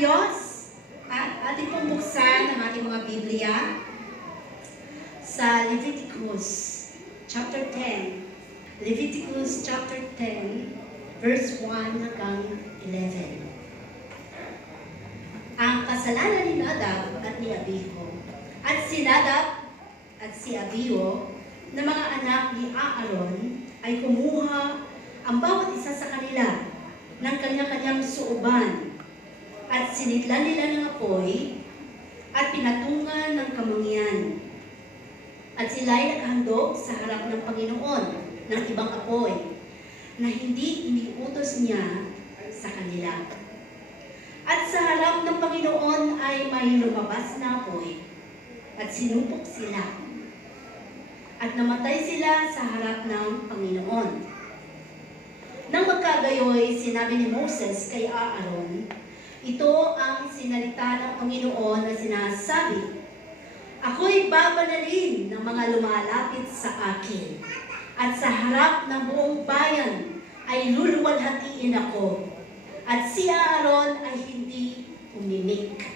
Diyos. At ating pong buksan ang ating mga Biblia sa Leviticus chapter 10. Leviticus chapter 10, verse 1 hanggang 11. Ang kasalanan ni Nadab at ni Abihu, at si Nadab at si Abihu na mga anak ni Aaron ay kumuha ang bawat isa sa kanila ng kanya-kanyang suuban at sinitlan nila ng apoy at pinatungan ng kamangyan. At sila ay naghandog sa harap ng Panginoon ng ibang apoy na hindi iniutos niya sa kanila. At sa harap ng Panginoon ay may lumabas na apoy at sinupok sila. At namatay sila sa harap ng Panginoon. Nang magkagayoy, sinabi ni Moses kay Aaron, ito ang sinalita ng Panginoon na sinasabi, ako'y babanalin ng mga lumalapit sa akin, at sa harap ng buong bayan ay luluwalhatiin ako, at si Aaron ay hindi umimik.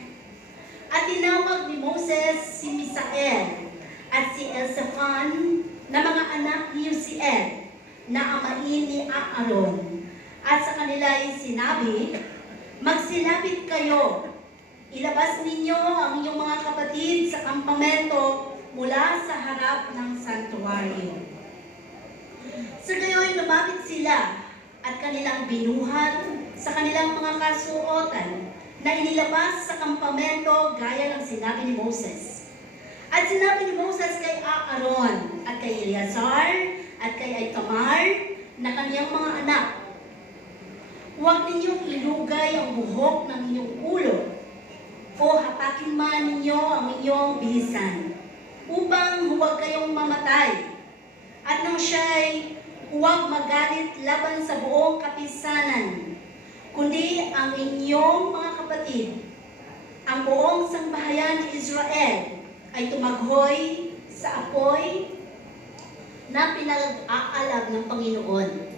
At tinawag ni Moses si Misael at si Elzaphan na mga anak ni Uziel na amain ni Aaron, at sa kanila ay sinabi, magsilapit kayo, ilabas ninyo ang inyong mga kapatid sa kampamento mula sa harap ng santuaryo. Sa gayoy lumapit sila at kanilang binuhat sa kanilang mga kasuotan na inilabas sa kampamento gaya ng sinabi ni Moses. At sinabi ni Moses kay Aaron at kay Eleazar at kay Itamar na kaniyang mga anak, huwag ninyong ilugay ang buhok ng inyong ulo o hapakin man ninyo ang inyong bihisan upang huwag kayong mamatay. At nang siya'y huwag magalit laban sa buong kapisanan, kundi ang inyong mga kapatid, ang buong sambahayan ni Israel ay tumaghoy sa apoy na pinag-aalab ng Panginoon.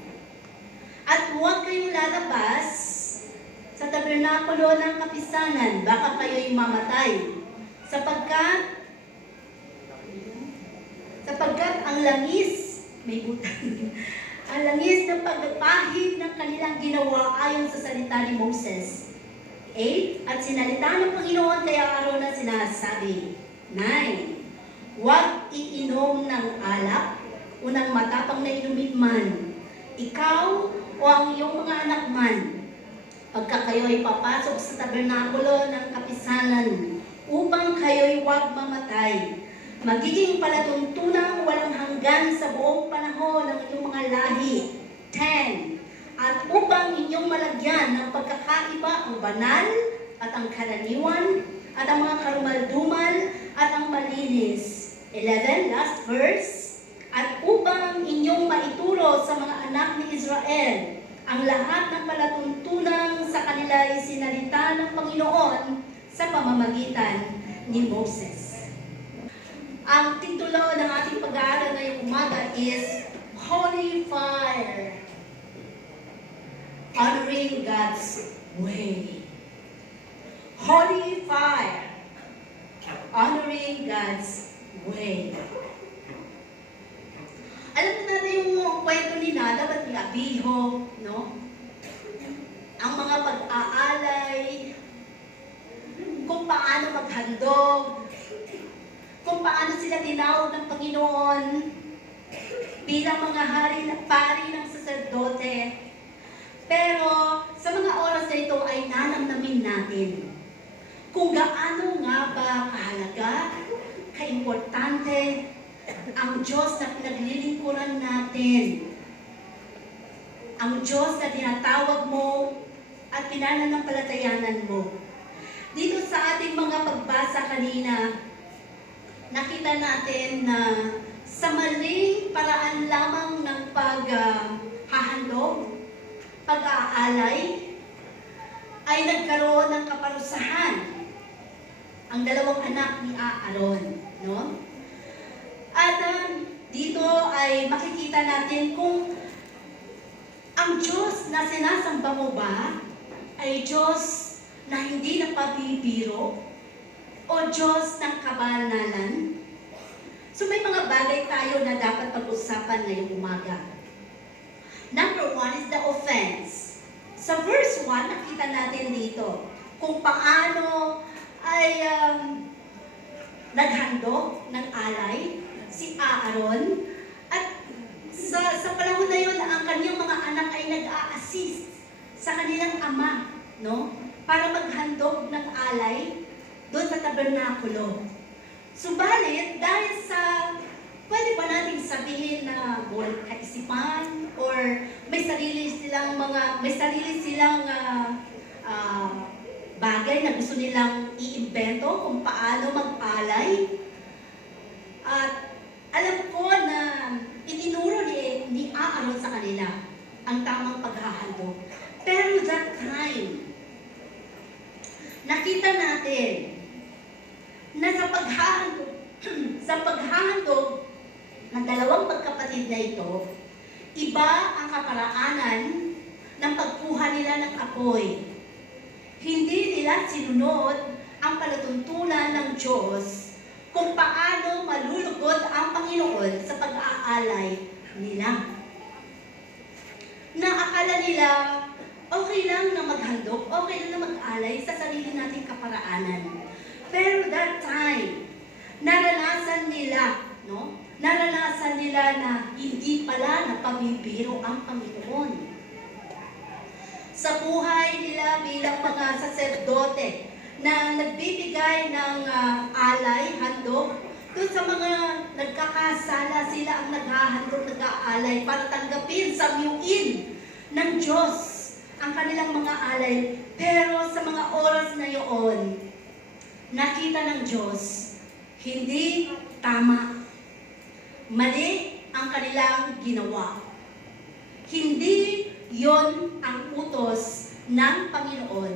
At huwag kayong lalabas sa tabernakulo ng kapisanan, baka kayo'y mamatay, sapagkat ang langis, may butang, ang langis ng pagpahid ng kanilang ginawa ayon sa salita ni Moses. 8. At sinalita ng Panginoon kay Aaron na sinasabi, 9. Huwag iinom ng alak o ng matapang na inumin man, ikaw o ang iyong mga anak man, pagka kayo'y papasok sa tabernakulo ng kapisanan, upang kayo'y huwag mamatay. Magiging palatuntunang walang hanggan sa buong panahon ng inyong mga lahi. 10. At upang inyong malagyan ng pagkakaiba ang banal at ang karaniwan at ang mga karumaldumal at ang malinis. 11. Last verse. At upang inyong maituro sa mga anak ni Israel ang lahat ng palatuntunang sa kanila ay sinalita ng Panginoon sa pamamagitan ni Moses. Ang titulo ng ating pag-aaral ngayong umaga is Holy Fire, Honoring God's Way. Holy Fire, Honoring God's Way. Alam natin yung kwento ni Nadab at ni Abihu, no? Ang mga pag-aalay, kung paano maghandog, kung paano sila tinawag ng Panginoon bilang mga pari ng saserdote. Pero sa mga oras na ito ay nanamnamin natin kung gaano nga ba kahalaga, kaimportante, ang Diyos na pinaglilingkuran natin, ang Diyos na tinatawag mo at pinananampalatayanan mo. Dito sa ating mga pagbasa kanina, nakita natin na sa maling paraan lamang ng paghahandog, pag-aalay, ay nagkaroon ng kaparusahan ang dalawang anak ni Aaron, no? At dito ay makikita natin kung ang Diyos na sinasamba mo ba ay Diyos na hindi napabibiro o Diyos ng kabanalan? So may mga bagay tayo na dapat pag-usapan ngayong umaga. Number 1 is the offense. Sa verse 1, nakita natin dito kung paano ay naghandog ng alay si Aaron, at sa panahon na yun, ang kanyang mga anak ay nag-a-assist sa kanilang ama, no? Para maghandog ng alay doon sa tabernakulo. Subalit, dahil sa, pwede ba nating sabihin na buwan kaisipan or may sarili silang bagay na gusto nilang iimbento kung paano mag-alay. At alam ko na itinuro ni Aaron sa kanila ang tamang paghahandog. Pero that time, nakita natin na sa paghahandog ng dalawang magkapatid na ito, iba ang kaparaanan ng pagkuha nila ng apoy. Hindi nila sinunod ang palatuntunan ng Diyos kung paano malulugod ang Panginoon sa pag-aalay nila. Na akala nila, okay lang na maghandog, okay lang na mag-alay sa sarili nating kaparaanan. Pero that time, naranasan nila, no? Naranasan nila na hindi pala napabibiro ang Panginoon. Sa buhay nila bilang mga saserdote na nagbibigay ng alay, handog, doon sa mga nagkakasala, sila ang naghahandog, nag-aalay para tanggapin, samyuin ng Diyos ang kanilang mga alay. Pero sa mga oras na iyon, nakita ng Diyos, hindi tama. Mali ang kanilang ginawa. Hindi yon ang utos ng Panginoon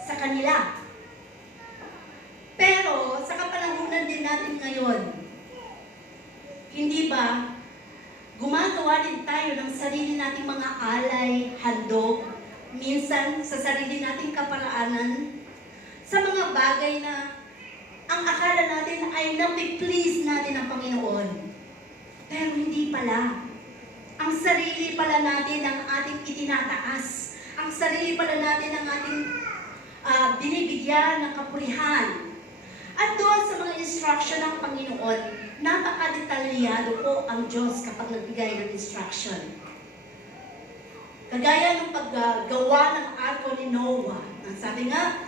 sa kanila. Pero sa kapanahunan din natin ngayon, hindi ba gumagawa din tayo ng sarili nating mga alay, handog, minsan sa sarili nating kaparaanan, sa mga bagay na ang akala natin ay napi-please natin ang Panginoon. Pero hindi pala. Ang sarili pala natin ang ating itinataas. Ang sarili pala natin ang ating binibigyan ng kapurihan. At doon sa mga instruction ng Panginoon, napakadetalyado po ang Diyos kapag nagbigay ng instruction. Kagaya ng paggawa ng arko ni Noah. Ang sabi nga,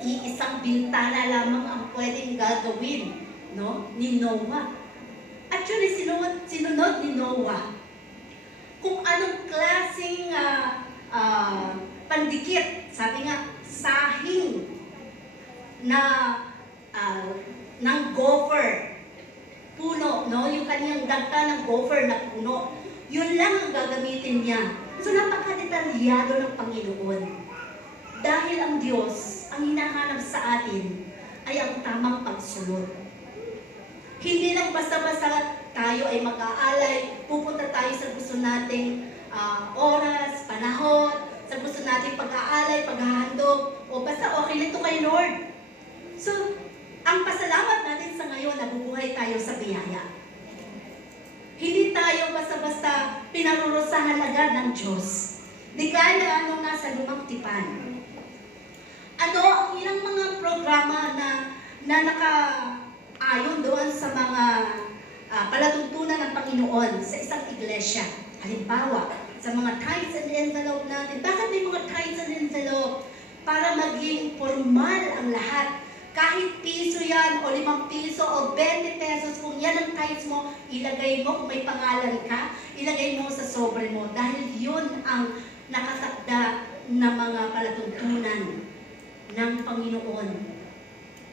iisang bintana lamang ang pwedeng gagawin, no, ni Noah. Actually, sinunod ni Noah kung anong klaseng pandikit, sabi nga, sahing na ng gopher, puno, no? Yung kanyang dagta ng gopher na puno, yun lang ang gagamitin niya. So, napakadetalyado ng Panginoon. Dahil ang Diyos, ang hinahanap sa atin, ay ang tamang pagsunod. Hindi lang basta-basta tayo ay mag-aalay, pupunta tayo sa gusto nating oras, panahon, sa gusto nating pag-aalay, paghahandog, o basta okay na ito kay Lord. So, ang pasalamat natin sa ngayon, nabubuhay tayo sa biyaya. Hindi tayo basta-basta pinarurusahan agad ng Diyos. Di kaya anong nasa lumang tipan. Ano ang ilang mga programa na naka-ayon doon sa mga palatuntunan ng Panginoon sa isang iglesia. Halimbawa, sa mga tithes and envelope natin. Bakit may mga tithes and envelope? Para maging formal ang lahat. Kahit piso yan, o 5 piso, o 20 pesos, kung yan ang tithes mo, ilagay mo, kung may pangalan ka, ilagay mo sa sobre mo. Dahil yun ang nakatakda na mga palatuntunan ng Panginoon.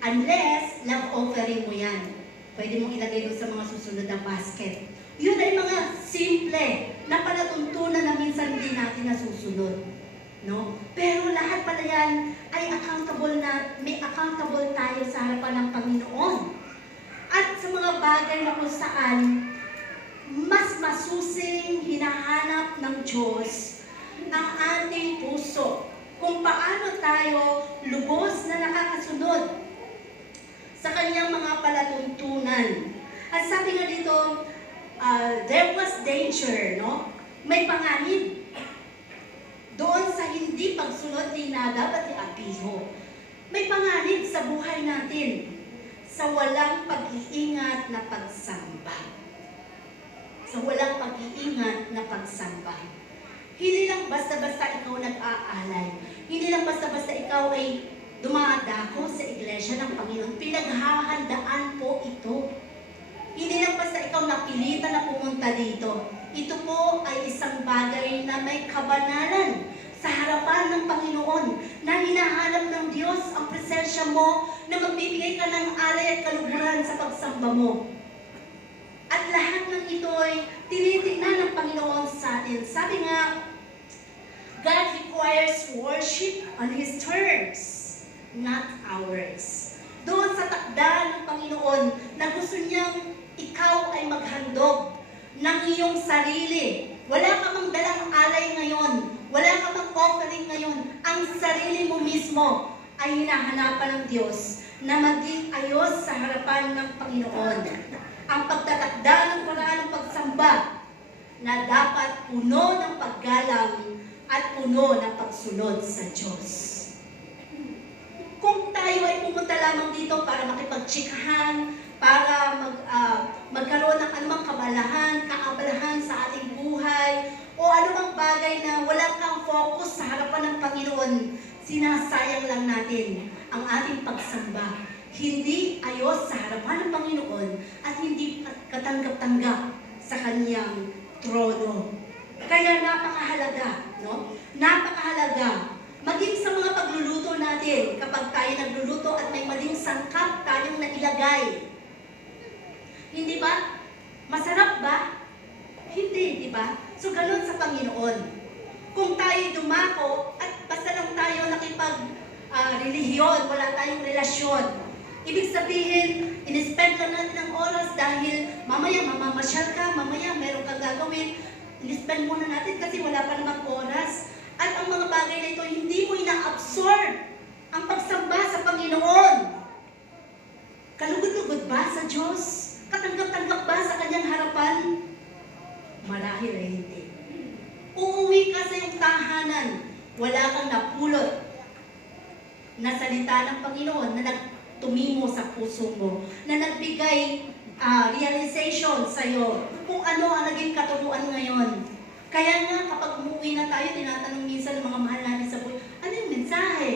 Unless, love offering mo yan. Pwede mong ilagay doon sa mga susunod na basket. Yun ay mga simple na palatuntunan na minsan hindi natin nasusunod. No? Pero lahat pala yan ay accountable na, may accountable tayo sa harapan ng Panginoon. At sa mga bagay na kung saan mas masusing hinahanap ng Diyos ang ating puso. Kung kung paano tayo lubos na nakakasunod sa kanyang mga palatuntunan. At sabi nga dito, there was danger, no? May panganib doon sa hindi pagsunod ni Nadab at ni Abihu. May panganib sa buhay natin sa walang pag-iingat na pagsamba. Sa walang pag-iingat na pagsamba. Hindi lang basta-basta ikaw nag-aalay. Hindi lang basta-basta ikaw ay dumadako sa iglesia ng Panginoon. Pinaghahandaan po ito. Hindi lang basta ikaw napilitan na pumunta dito. Ito po ay isang bagay na may kabanalan sa harapan ng Panginoon, na hinahanap ng Diyos ang presensya mo, na magbibigay ka ng alay at kaluguran sa pagsamba mo. At lahat ng ito ay tinitingnan ng Panginoon sa atin. Sabi nga, God requires worship on His terms, not ours. Doon sa takda ng Panginoon na gusto niyang ikaw ay maghandog ng iyong sarili. Wala ka mang dalang alay ngayon. Wala ka mang offering ngayon. Ang sarili mo mismo ay hinahanapan ng Diyos na maging ayos sa harapan ng Panginoon. Ang pagtatakda ng paraan ng pagsamba na dapat puno ng paggalang at puno ng pagsunod sa Diyos. Kung tayo ay pumunta lamang dito para makipagtsikahan, para magkaroon ng anumang kaabalahan sa ating buhay, o anumang bagay na wala kang focus sa harapan ng Panginoon, sinasayang lang natin ang ating pagsamba. Hindi ayos sa harapan ng Panginoon at hindi katanggap-tanggap sa Kanyang trono. Kaya napakahalaga, no? Napakahalaga. Maging sa mga pagluluto natin, kapag tayo nagluluto at may maling sangkap tayong nailagay. Hindi ba? Masarap ba? Hindi, di ba? So, ganun sa Panginoon. Kung tayo dumako at basta lang tayo nakipag-relihiyon, wala tayong relasyon, ibig sabihin, in-spend lang natin ang oras dahil mamaya mamamasyal ka, mamaya meron kang gagawin, in-spend muna natin kasi wala pa namang oras. At ang mga bagay na ito, hindi mo ina-absorb ang pagsamba sa Panginoon. Kalugod-lugod ba sa Diyos? Katanggap-tanggap ba sa Kanyang harapan? Marahil ay hindi. Uuwi ka sa iyong tahanan, wala kang napulot na salita ng Panginoon na nagtumimo sa puso mo, na nagbigay realization sa iyo kung ano ang naging katuruan ngayon. Kaya nga, kapag umuwi na tayo, tinatanong minsan ng mga mahal natin sa buhay, ano yung mensahe?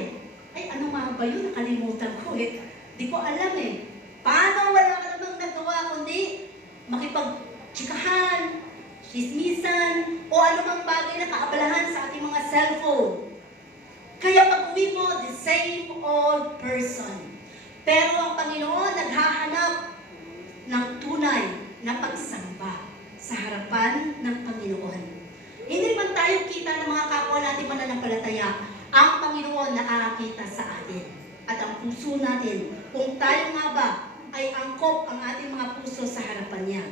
Ay, ano nga ba yun? Nakalimutan ko eh. Di ko alam eh. Paano wala ka namang nagawa kundi makipag-tsikahan, chismisan, o anumang bagay na kaabalahan sa ating mga cellphone. Kaya pag-uwi mo, the same old person. Pero ang Panginoon naghahanap ng tunay na pagsamba sa harapan ng Panginoon. Hindi man tayo kita ng mga kapwa natin mananampalataya, ang Panginoon nakakakita sa atin. At ang puso natin, kung tayo nga ba ay angkop ang ating mga puso sa harapan niya.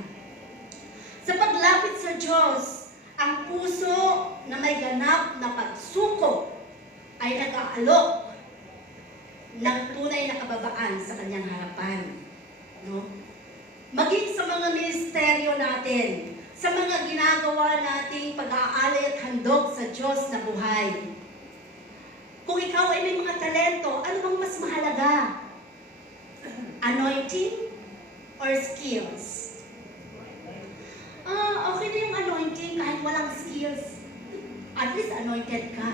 Sa paglapit sa Diyos, ang puso na may ganap na pagsuko ay nag-aalok ng tunay na kababaan sa kanyang harapan. No? Maging sa mga ministeryo natin, sa mga ginagawa nating pag-aalay at handog sa Diyos na buhay. Kung ikaw ay may mga talento, ano bang mas mahalaga? Anointing or skills? Okay na yung anointing kahit walang skills. At least anointed ka.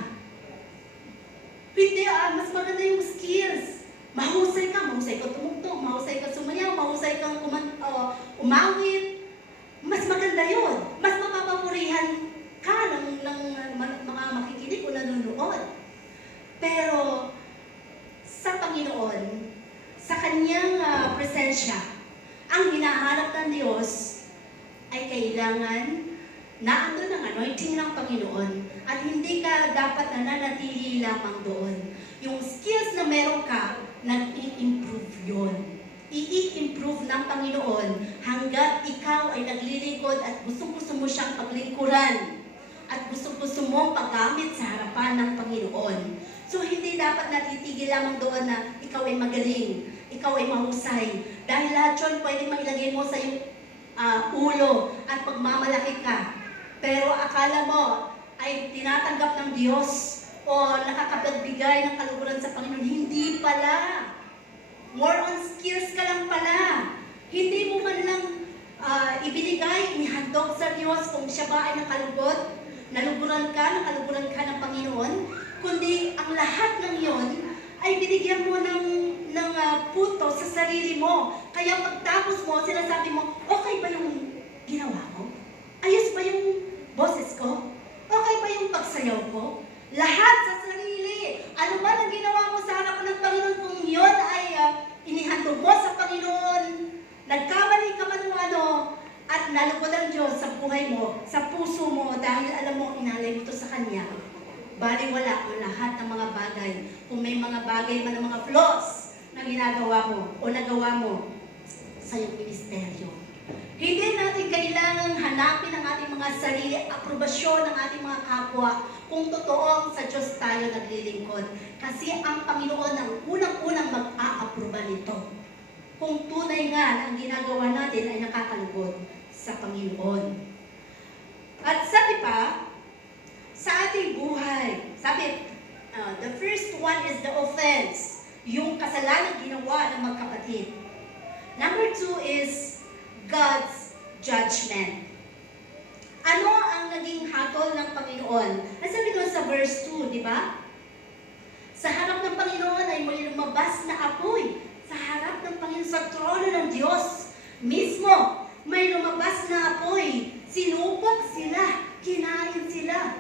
Hindi, mas maganda yung skills. Mahusay ka tumugtog, mahusay ka sumayaw, mahusay kang umawit. Mas maganda yun. Mas mapapapurihan ka ng mga makikinig o nanonood. Pero sa Panginoon, sa Kanyang presensya, ang hinahanap ng Diyos ay kailangan na andun ang anointing ng Panginoon at hindi ka dapat nananatili lamang doon. Yung skills na meron ka, nag-i-improve yun. I-improve ng Panginoon hanggat ikaw ay naglilingkod at gusto-gusto mo siyang paglingkuran at gusto-gusto mong paggamit sa harapan ng Panginoon. dapat natitigil lamang doon na ikaw ay magaling, ikaw ay mahusay. Dahil lahat yun pwede mailagay mo sa iyong ulo at pagmamalaki ka. Pero akala mo ay tinatanggap ng Diyos o nakakapagbigay ng kaluguran sa Panginoon. Hindi pala. More on skills ka lang pala. Hindi mo man lang ibinigay, inihandog sa Diyos kung siya ba ay naluguran ka ng Panginoon, kundi ang lahat ng yon ay binigyan mo ng punto sa sarili mo. Kaya pagtapos mo, sinasabi mo, okay ba yung ginawa ko? Ayos ba yung boses ko? Okay ba yung pagsayaw ko? Lahat sa sarili. Ano ba ang ginawa mo sa harap ng Panginoon kung yon ay inihandog mo sa Panginoon? Nagkamali ka man at nalugod ang Diyos sa buhay mo, sa puso mo, dahil alam mo, inalay mo ito sa Kanya. Baliwala ang lahat ng mga bagay. Kung may mga bagay man ng mga flaws na ginagawa mo o nagawa mo sa iyong ministeryo. Hindi natin kailangang hanapin ang ating mga sarili, aprobasyon ng ating mga kapwa kung totoong sa Diyos tayo naglilingkod. Kasi ang Panginoon ang unang-unang mag-aaproba nito. Kung tunay nga na ang ginagawa natin ay nakakalugod sa Panginoon. At sabi pa, sa ating buhay, sabi, the first one is the offense, yung kasalanan ginawa ng magkapatid. Number 2 is God's judgment. Ano ang naging hatol ng Panginoon? Nasabi doon sa verse 2, di ba? Sa harap ng Panginoon ay may lumabas na apoy. Sa harap ng Panginoon, sa trono ng Diyos mismo, may lumabas na apoy. Sinupok sila, kinain sila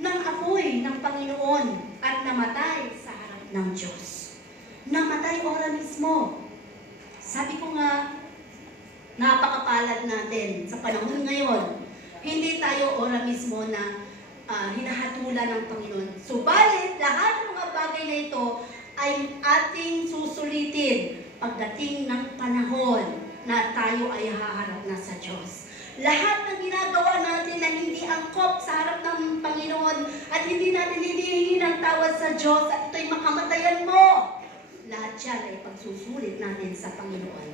ng apoy ng Panginoon at namatay sa harap ng Diyos. Namatay ora mismo. Sabi ko nga, napakapalad natin sa panahon ngayon. Hindi tayo ora mismo na hinahatulan ng Panginoon. Subalit, lahat ng mga bagay na ito ay ating susulitin pagdating ng panahon na tayo ay haharap na sa Diyos. Lahat ng ginagawa natin na hindi angkop sa harap ng Panginoon at hindi natin hinihingi ng tawad sa Diyos at ito'y makamatayan mo, lahat yan ay pagsusulit natin sa Panginoon.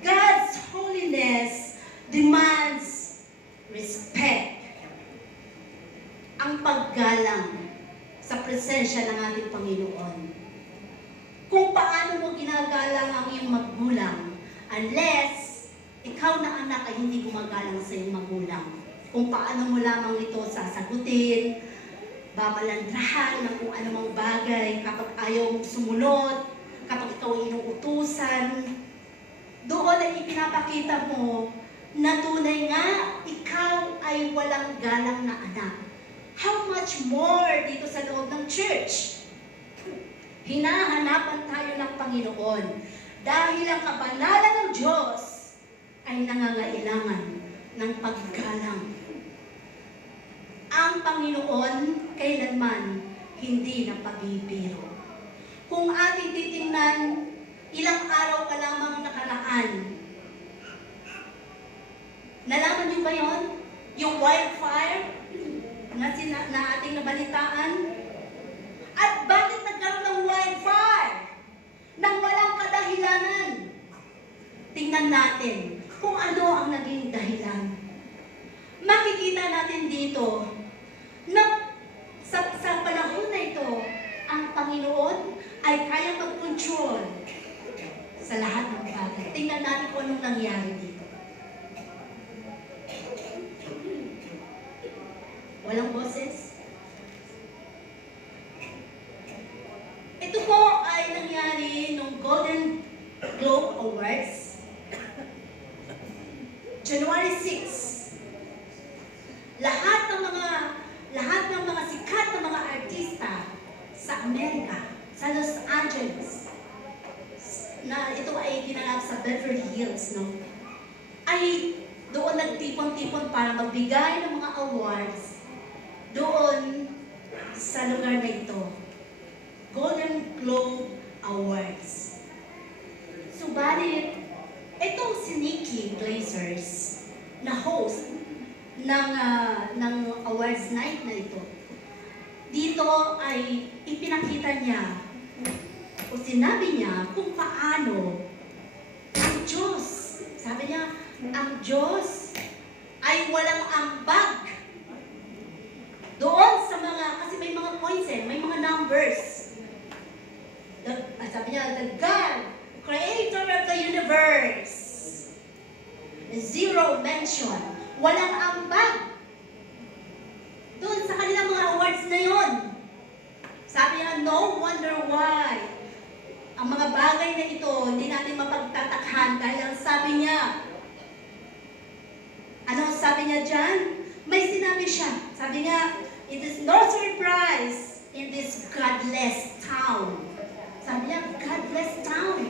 God's holiness demands respect. Ang paggalang sa presensya ng ating Panginoon. Kung paano mo ginagalang ang iyong magulang, unless ikaw na anak ay hindi gumagalang sa iyong magulang. Kung paano mo lamang ito sasagutin, babalandrahan ng kung anumang bagay kapag ayaw sumunod, kapag ikaw ay inuutusan, doon ay ipinapakita mo na tunay nga ikaw ay walang galang na anak. How much more dito sa loob ng church? Hinahanapan tayo ng Panginoon dahil ang kabanalan ng Diyos ay nangangailangan ng paggalang. Ang Panginoon kailanman hindi na pagbibiro. Kung ating titingnan, ilang araw pa lamang nakaraan. Nalaman niyo ba yon? Yung wildfire na ating nabalitaan? At bakit nagkaroon ng wildfire? Nang walang kadahilanan. Tingnan natin kung ano ang naging dahilan. Makikita natin dito na sa panahon na ito, ang Panginoon ay kaya mag-control sa lahat ng bagay. Tingnan natin kung anong nangyari dito. Walang boses? Ito po ay nangyari nung Golden Globe Awards, January 6. Lahat ng mga sikat na mga artista sa Amerika, sa Los Angeles, na ito ay ginanap sa Beverly Hills, no? Ay doon nagtipon-tipon para magbigay ng mga awards doon sa lugar na ito. Golden Globe Awards. Subalit, itong si Nikki Glazers na host ng awards night na ito dito ay ipinakita niya o sinabi niya kung paano ang Diyos, sabi niya, ang Diyos ay walang ambag doon sa mga, kasi may mga points may mga numbers. Sabi niya, the God, creator of the universe, zero mention, walang ambag doon sa kanilang mga awards na yon. Sabi niya, no wonder why ang mga bagay na ito hindi natin mapagtatakhan dahil ang sabi niya, ano sabi niya dyan? May sinabi siya. Sabi niya, it is no surprise in this godless town. Sabi niya, godless town.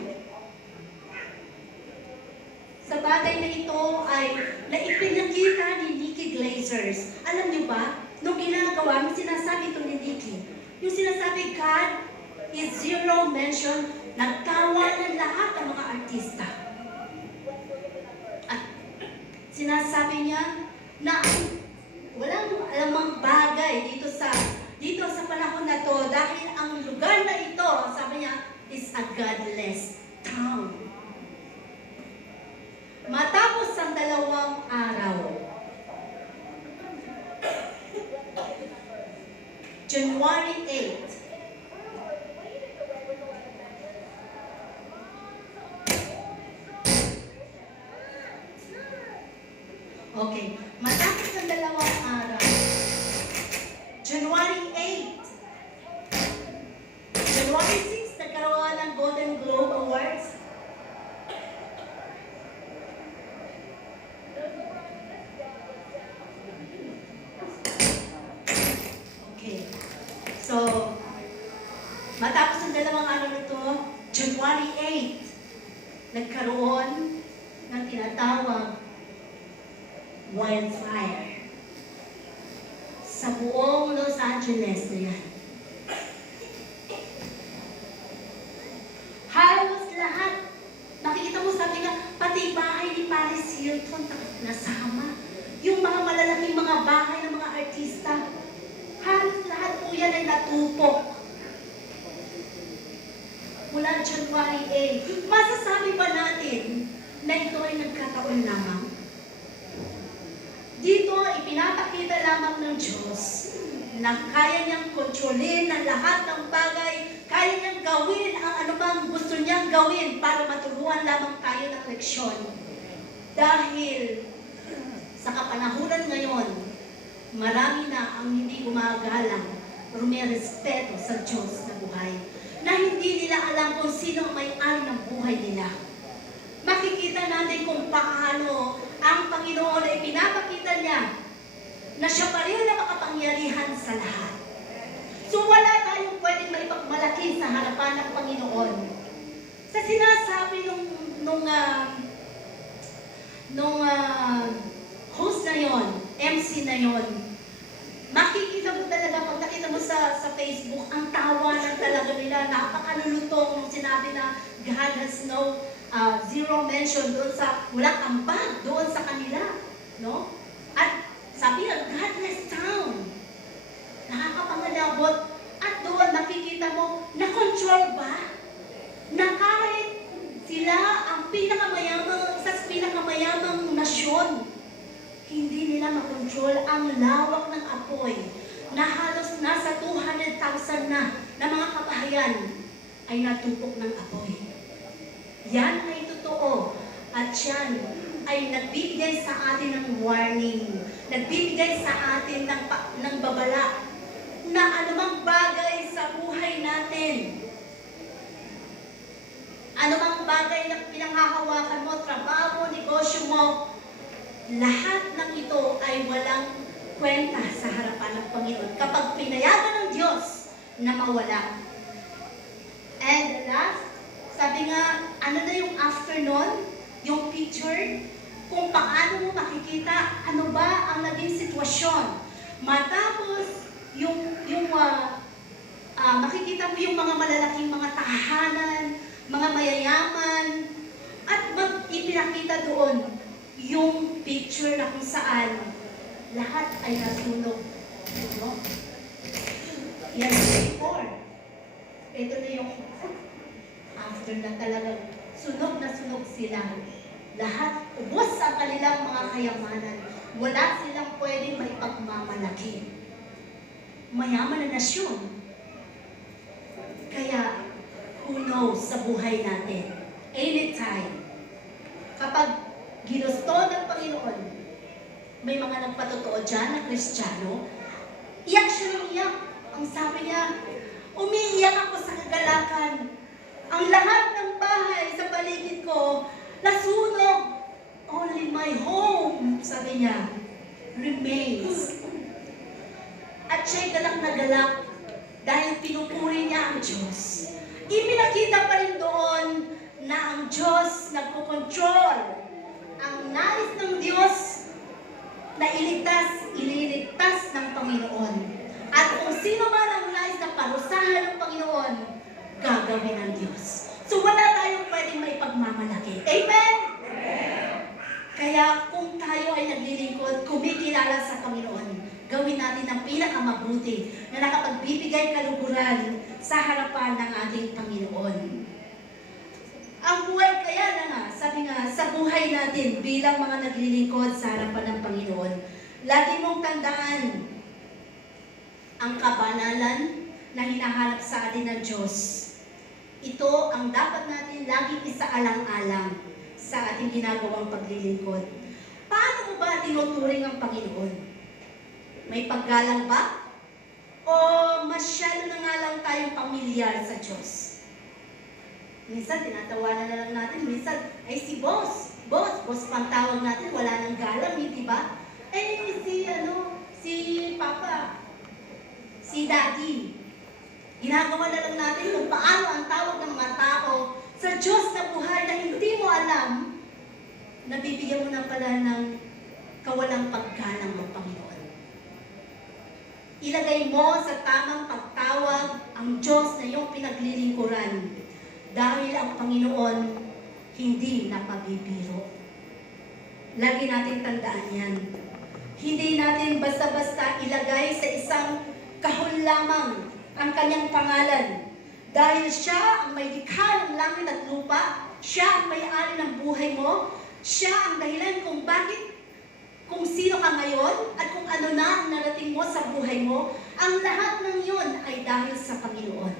Sa bagay na ito ay naipinakita ni Nikki Glazers. Alam niyo ba, nung ginagawa, nung sinasabi ito ni Nikki, yung sinasabi, God is zero mention, nagtawa ng lahat ng mga artista. At sinasabi niya na walang alamang bagay dito sa panahon na to dahil ang lugar na ito, sabi niya, is a godless town. Matapos ang 2 araw, January 8, okay, matapos ang 2 araw, January 8, January 6, nagkaroon ng Golden Globe Awards. Okay. So, matapos ang 2 araw nito, January 8, nagkaroon ng tinatawag wildfire sa buong Los Angeles na yan. Halos lahat. Nakikita mo, sabi nga, pati bahay ni Paris Hilton nasama. Yung mga malalaking mga bahay ng mga artista. Halos lahat po yan ay natupok. Mula January 8. Masasabi ba natin na ito ay nagkataon lamang? Dito, ipinapakita lamang ng Diyos na kaya niyang kontrolin ang lahat ng bagay, kaya niyang gawin ang anumang gusto niyang gawin para maturuan lamang tayo ng leksyon. Dahil sa kapanahunan ngayon, marami na ang hindi gumagalang o may respeto sa Diyos na buhay, na hindi nila alam kung sino ang may-ari ng buhay nila. Makikita natin kung paano ang Panginoon ay pinapakita niya na siya pa rin na makapangyarihan sa lahat. So wala tayong pwedeng maipagmalaki sa harapan ng Panginoon. Sa sinasabi nung host na yon, MC na yon, makikita mo talaga, pag nakita mo sa Facebook, ang tawanan talaga nila, napakalulutong nung sinabi na God has no zero mention doon sa walang ambag doon sa kanila, no? At sabi ng godless town, nakakapangalabot, at doon makikita mo, na-control ba? Na kahit sila ang pinakamayamang, sa pinakamayamang nasyon, hindi nila makontrol ang lawak ng apoy na halos nasa 200,000 na mga kabahayan ay natupok ng apoy. Yan ay totoo. At yan ay nagbibigay sa atin ng warning. Nagbibigay sa atin ng babala na anumang bagay sa buhay natin, anumang bagay na pinanghahawakan mo, trabaho, negosyo mo, lahat ng ito ay walang kwenta sa harapan ng Panginoon kapag pinayagan ng Diyos na mawala. And last, sabi nga, ano na yung afternoon, yung picture, kung paano mo makikita ano ba ang naging sitwasyon. Matapos, makikita mo yung mga malalaking mga tahanan, mga mayayaman, at ipinakita doon yung picture na kung saan lahat ay nasunog. No? Yan, before. Ito na yung after na talagang sunog na sunog sila. Lahat, ubos ang kanilang mga kayamanan. Wala silang pwedeng maipagmamalaki. Mayaman na nasyon. Kaya, who knows sa buhay natin, anytime, kapag ginusto ng Panginoon, may mga nagpatotoo dyan na Kristiyano, iyak siya ng iyak. Ang sabi niya, umiiyak ako sa kagalakan. Ang lahat ng bahay sa paligid ko, nasunog. Only my home, sabi niya, remains. At siya'y galak na galak dahil pinupuri niya ang Diyos. Ipinakita pa rin doon na ang Diyos nagkukontrol. Ang nais ng Diyos na ililigtas ng Panginoon. At kung sino man ang nais na parusahan ng Panginoon, gagawin ng Diyos. So wala tayong pwedeng maipagmamalaki. Amen? Kaya kung tayo ay naglilingkod, kumikilala sa Panginoon, gawin natin ang pinakamabuti na nakapagbibigay kaluguran sa harapan ng ating Panginoon. Ang buhay kaya na nga, sabi nga, sa buhay natin bilang mga naglilingkod sa harapan ng Panginoon, lagi mong tandaan ang kabanalan na hinahanap sa atin ng Diyos. Ito ang dapat natin laging isaalang-alang sa ating ginagawang paglilingkod. Paano mo ba tinuturing ang Panginoon? May paggalang ba? O masyado na nga lang tayong pamilyar sa Diyos? Minsan, tinatawanan na lang natin. Minsan, ay si boss. Boss pang tawag natin. Wala nang galang, hindi ba? Si Papa. Si Daddy. Ginagawa na lang natin kung paano ang tawag ng mga tao sa Diyos na buhay na hindi mo alam, nabibigyan mo na pala ng kawalang paggalang ng Panginoon. Ilagay mo sa tamang pagtawag ang Diyos na iyong pinaglilingkuran dahil ang Panginoon hindi napabibiro. Lagi natin tandaan yan. Hindi natin basta-basta ilagay sa isang kahon lamang ang kanyang pangalan. Dahil siya ang may likha ng langit at lupa, siya ang may-ari ng buhay mo, siya ang dahilan kung sino ka ngayon at kung ano na ang narating mo sa buhay mo, ang lahat ng yun ay dahil sa Panginoon.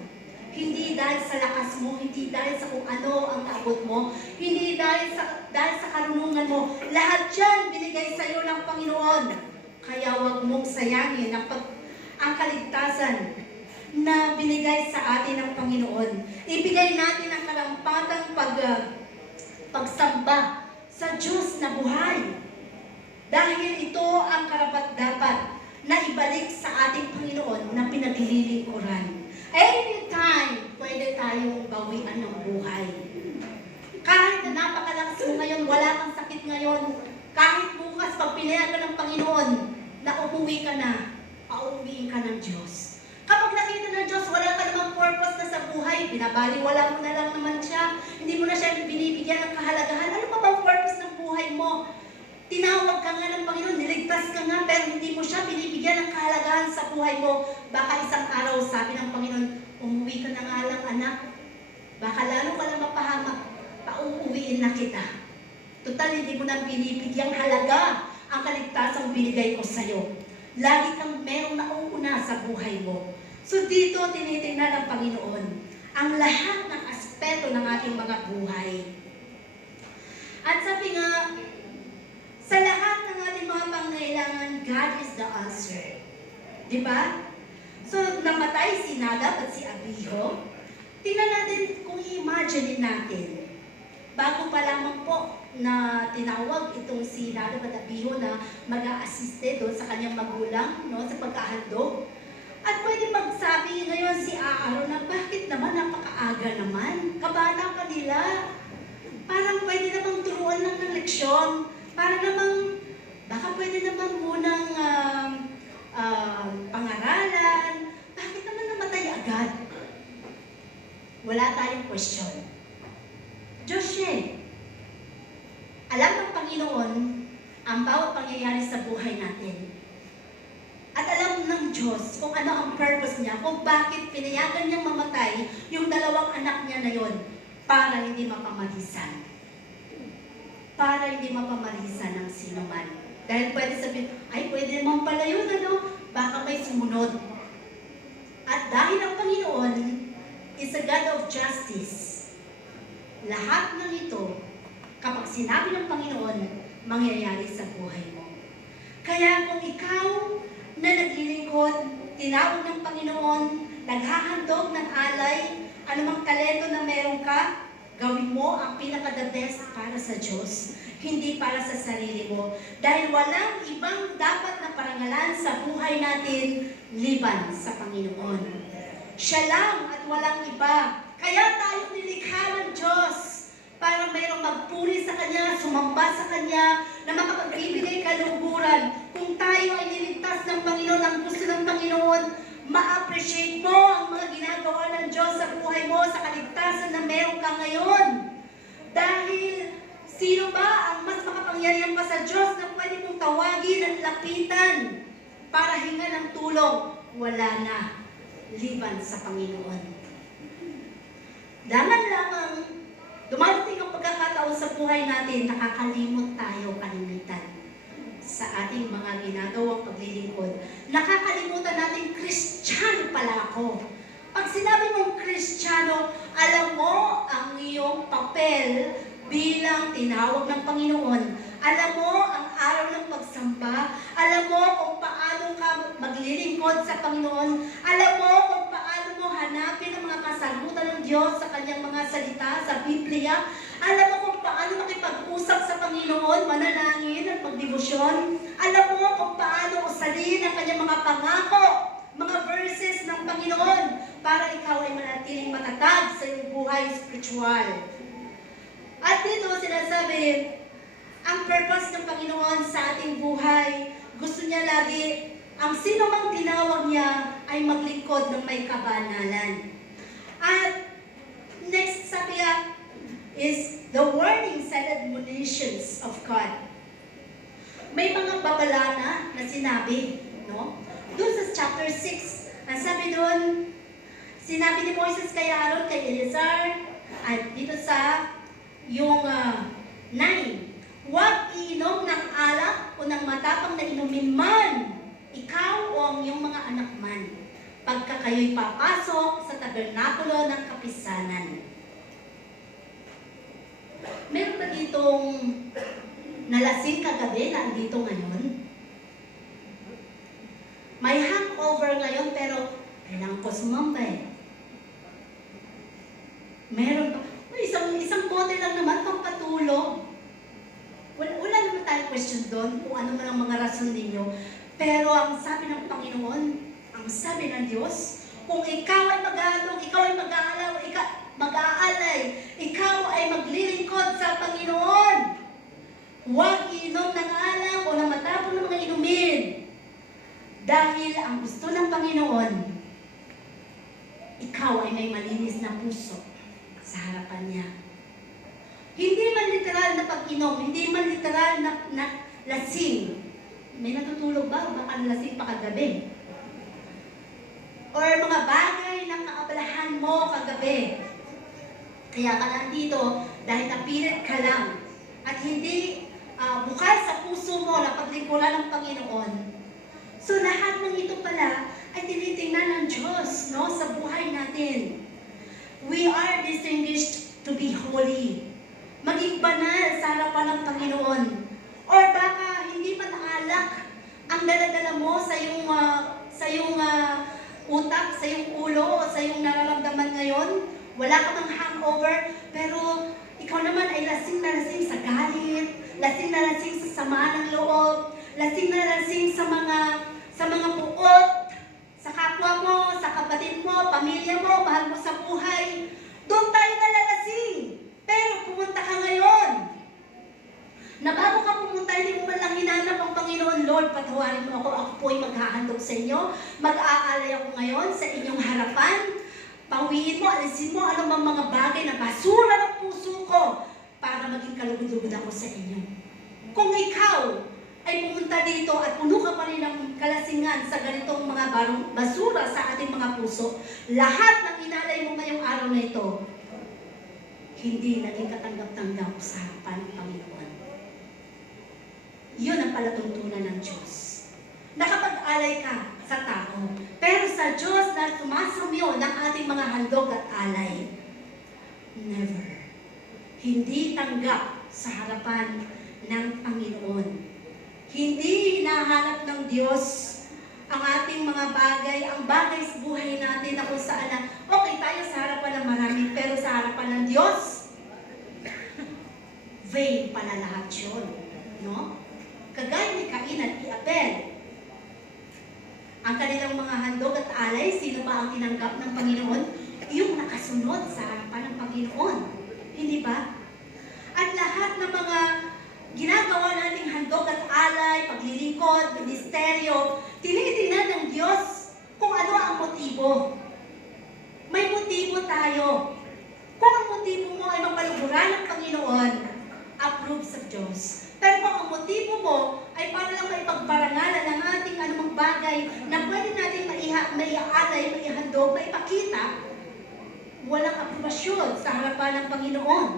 Hindi dahil sa lakas mo, hindi dahil sa kung ano ang naabot mo, hindi dahil sa karunungan mo. Lahat yan binigay sa iyo ng Panginoon. Kaya huwag mong sayangin ang kaligtasan na binigay sa atin ng Panginoon. Ibigay natin ang karampatang pagsamba sa Diyos na buhay. Dahil ito ang karapat-dapat na ibalik sa ating Panginoon na pinaglilingkuran. Anytime, pwede tayong bawian ng buhay. Kahit na napakalakas mo ngayon, wala kang sakit ngayon, kahit bukas pag pinayagan ng Panginoon na umuwi ka na, pauwiin ka ng Diyos. Kapag nakita ng Diyos, wala ka namang purpose na sa buhay, binabaliwala mo na lang naman siya, hindi mo na siya binibigyan ng kahalagahan. Ano pa bang purpose ng buhay mo? Tinawag ka nga ng Panginoon, niligtas ka nga, pero hindi mo siya binibigyan ng kahalagahan sa buhay mo. Baka isang araw, sabi ng Panginoon, umuwi ka na nga lang, anak. Baka lalo ka na mapahamak, pauuwiin na kita. Total, hindi mo na binibigyang halaga ang kaligtasang binigay ko sa'yo. Lagi kang merong nauuna sa buhay mo. So dito, tinitingnan ng Panginoon ang lahat ng aspeto ng ating mga buhay. At sabi nga, sa lahat ng ating mga pangailangan, God is the answer. Di ba? So, namatay si Nadab at si Abihu. Tingnan natin kung i-imagine natin. Bago pa lamang po na tinawag itong si Nadab at Abihu na mag-a-assiste doon sa kanyang magulang, no, sa pagkahandog. At pwede magsabi ngayon si Aaron na bakit naman napakaaga naman? Kabana pa nila. Parang pwede namang turuan lang ng leksyon. Para namang, baka pwede naman munang pangaralan. Bakit naman namatay agad? Wala tayong question. Joshua, alam ng Panginoon ang bawat pangyayari sa buhay natin. At alam ng Diyos Diyos kung ano ang purpose niya, kung bakit pinayagan niyang mamatay yung dalawang anak niya na yon para hindi mapamalisan. Para hindi mapamalisan ng sino man. Dahil pwede sabihin, ay pwede naman pala yun, baka may sumunod. At dahil ang Panginoon is a God of justice, lahat ng ito, kapag sinabi ng Panginoon, mangyayari sa buhay mo. Kaya kung ikaw na naglilingkod, tinawag ng Panginoon, naghahandog ng alay, anumang talento na meron ka, gawin mo ang pinaka-the best para sa Diyos, hindi para sa sarili mo. Dahil walang ibang dapat na parangalan sa buhay natin, liban sa Panginoon. Siya lang at walang iba. Kaya tayo nilikha ng Diyos para mayroong magpuri sa Kanya, sumamba sa Kanya, na makapagbibigay kaluguran. Kung tayo ay niligtas ng Panginoon, ang gusto ng Panginoon, ma-appreciate mo ang mga ginagawa ng Diyos sa buhay mo, sa kaligtasan na meron ka ngayon. Dahil sino ba ang mas makapangyarihan pa sa Diyos na pwede mong tawagin at lapitan para hinga ng tulong? Wala na, liban sa Panginoon. Daman lamang, dumarating ang pagkakataon sa buhay natin, nakakalimot tayo kalimitan sa ating mga ginagawang paglilingkod. Nakakalimutan natin, Kristiyano pala ako. Pag sinabi mong Kristiyano, alam mo ang iyong papel bilang tinawag ng Panginoon. Alam mo ang araw ng pagsamba. Alam mo kung paano ka maglilingkod sa Panginoon. Alam mo kung paano mo hanapin ang mga kasagutan ng Diyos sa kanyang mga salita sa Biblia. Alam mo kung paano makipag-usap sa Panginoon, manalangin at magdebosyon. Alam mo kung paano usalin ang kanyang mga pangako, mga verses ng Panginoon, para ikaw ay manatiling matatag sa iyong buhay spiritual. At dito sinasabi, ang purpose ng Panginoon sa ating buhay, gusto niya lagi, ang sino mang tinawag niya ay maglingkod ng may kabanalan. At next sabi is the warnings and admonitions of God. May mga babala na sinabi, no? Doon sa chapter 6, ang sabi doon, sinabi ni Moses kay Aaron, kay Eleazar, at dito sa yung 9, huwag iinom ng alak o ng matapang na inumin man, ikaw o ang iyong mga anak man, pagka kayo'y papasok sa tabernakulo ng kapisanan. Meron ba ditong nalasing kagabi na andito ngayon? May hangover ngayon pero kailangan ko sumamba eh. Meron ba? Isang bote lang naman pang patulog. Wala naman tayong question doon kung ano man ang mga rason ninyo. Pero ang sabi ng Panginoon, ang sabi ng Diyos, kung ikaw ay mag-aalok, ikaw ay mag-aalay, ikaw ay maglilingkod sa Panginoon, huwag inom ng alak o ng matapang ng mga inumin. Dahil ang gusto ng Panginoon, ikaw ay may malinis na puso sa harapan niya. Hindi man literal na pag-inom, hindi man literal na lasing. May natutulog ba? Baka lasing pa kagabi. Or mga bagay na kaabalahan mo kagabi. Kaya ka nandito dahil napilit ka lang at hindi bukas sa puso mo na paglingkuran ng Panginoon. So lahat ng ito pala ay tinitingnan ng Diyos, no, sa buhay natin. We are distinguished to be holy. Maging banal sa harapan ng Panginoon. Or baka hindi man alak ang daladala mo sa iyong utak, sa iyong ulo, o sa iyong nararamdaman ngayon. Wala ka mang hangover, pero ikaw naman ay lasing na lasing sa galit, lasing na lasing sa sama ng loob, lasing na lasing sa mga buot, sa kapwa mo, sa kapatid mo, pamilya mo, mahal mo sa buhay. Doon tayo nalalasing. Pero pumunta ka ngayon. Na bago ka pumunta, hindi mo man lang hinanap ang Panginoon, Lord, patawarin mo ako po'y maghahandog sa inyo. Mag-aalay ako ngayon sa inyong harapan. Pawiin mo, alisin mo anumang mga bagay na basura ng puso ko para maging kalugod-lugod ako sa inyo. Kung ikaw ay pumunta dito at puno ka pa rin ng kalasingan sa ganitong mga basura sa ating mga puso, lahat ng inalay mo ngayong araw na ito, hindi naging katanggap-tanggap sa harapan ng Panginoon. Yun ang palatuntunan ng Diyos. Nakapag-alay ka sa tao, pero sa Diyos na sumasamyo ng ating mga handog at alay, never. Hindi tanggap sa harapan ng Panginoon. Hindi hinahanap ng Diyos ang ating mga bagay, ang bagay sa buhay natin na kung saan na okay tayo sa harapan ng marami, pero sa harapan ng Diyos, vain pala lahat yun. No? Kagaya ni Cain at ni Abel, ang kanilang mga handog at alay, sino ba ang tinanggap ng Panginoon? Yung nakasunod sa harapan ng Panginoon. Hindi ba? At lahat ng mga ginagawa nating handog at alay, paglilingkod, ministeryo, tinitingnan ng Diyos kung ano ang motibo. May motibo tayo. Kung ang motibo mo ay mapaluguran ng Panginoon, approve sa Diyos. Pero kung ang motibo mo ay para lang maipagparangalan ng ating anumang bagay na pwede natin maiaalay, maihandog, maipakita, walang aprobasyon sa harapan ng Panginoon.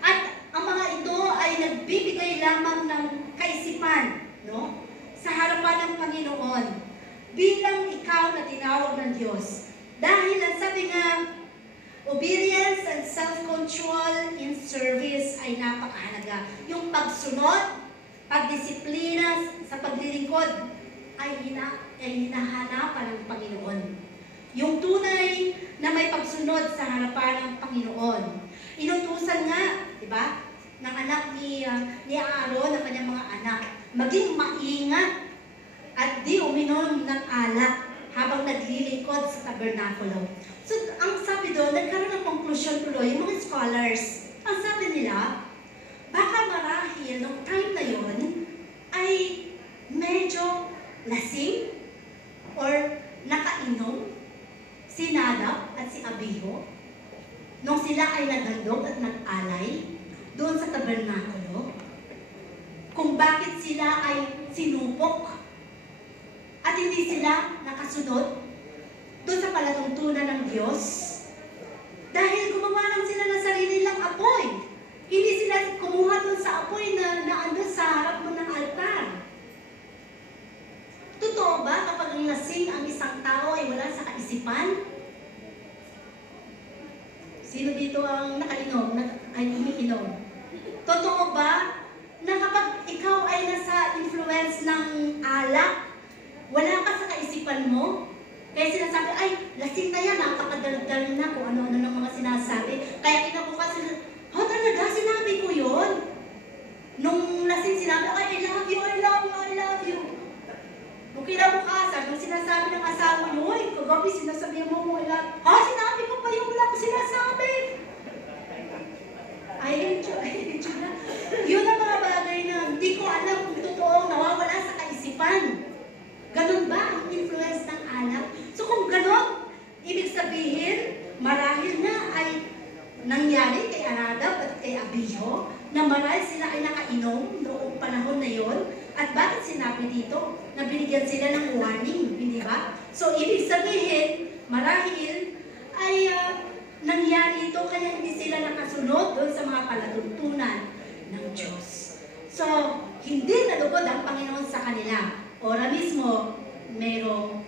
At ang mga ito ay nagbibigay lamang ng kaisipan, no? Sa harapan ng Panginoon, bilang ikaw na tinawag ng Diyos. Dahil ang sabi nga, obedience and self-control in service ay napakahalaga. Yung pagsunod, pagdisiplina sa paglilingkod ay hinahanapan ng Panginoon. Yung tunay na may pagsunod sa harapan ng Panginoon. Inutusan nga, di ba, ng anak ni Aaron, ng kanyang mga anak, maging maingat at di uminom ng alak habang naglilingkod sa tabernakulo. So, ang sabi doon, nagkaroon ng conclusion tuloy, yung mga scholars, ang sabi nila, baka marahil nung time na yon ay medyo lasing or nakainom si Nadab at si Abihu nung sila ay naghandog at nag-alay doon sa tabernakulo, kung bakit sila ay sinupok at hindi sila nakasunod doon sa palatuntunan ng Diyos. Dahil gumawa lang sila ng sarili lang apoy. Hindi sila kumuha doon sa apoy na naandun sa harap mo ng altar. Totoo ba kapag lasing ang isang tao ay wala sa kaisipan? Sino dito ang nakainom, ay umiinom? Totoo ba na kapag ikaw ay nasa influence ng alak, wala ka sa kaisipan mo? Kaya sinasabi, ay, lasing na yan, napakadaldal na kung ano-ano ng mga sinasabi. Kaya kinabukasan, talaga, sinabi ko yun. Nung lasing sinabi, ay, I love you, I love you, I love you. Nung kinabukasan, nung sinasabi ng asawa niyo, uy, kagabi sinasabi mo, I love you. Sinabi ko pa yung wala ko sinasabi. Ay, enjoy na. Yun ang mga bagay na hindi ko alam kung totoong nawawala sa kaisipan. Ganun ba ang influence ng alak? So kung ganun, ibig sabihin, marahil na ay nangyari kay Nadab at kay Abihu, na marahil sila ay nakainom noong panahon na yon. At bakit sinabi dito na binigyan sila ng warning, hindi ba? So ibig sabihin, marahil ay nangyari ito kaya hindi sila nakasunod doon sa mga palatuntunan ng Diyos. So, hindi nalugod ang Panginoon sa kanila. Ora mismo, merong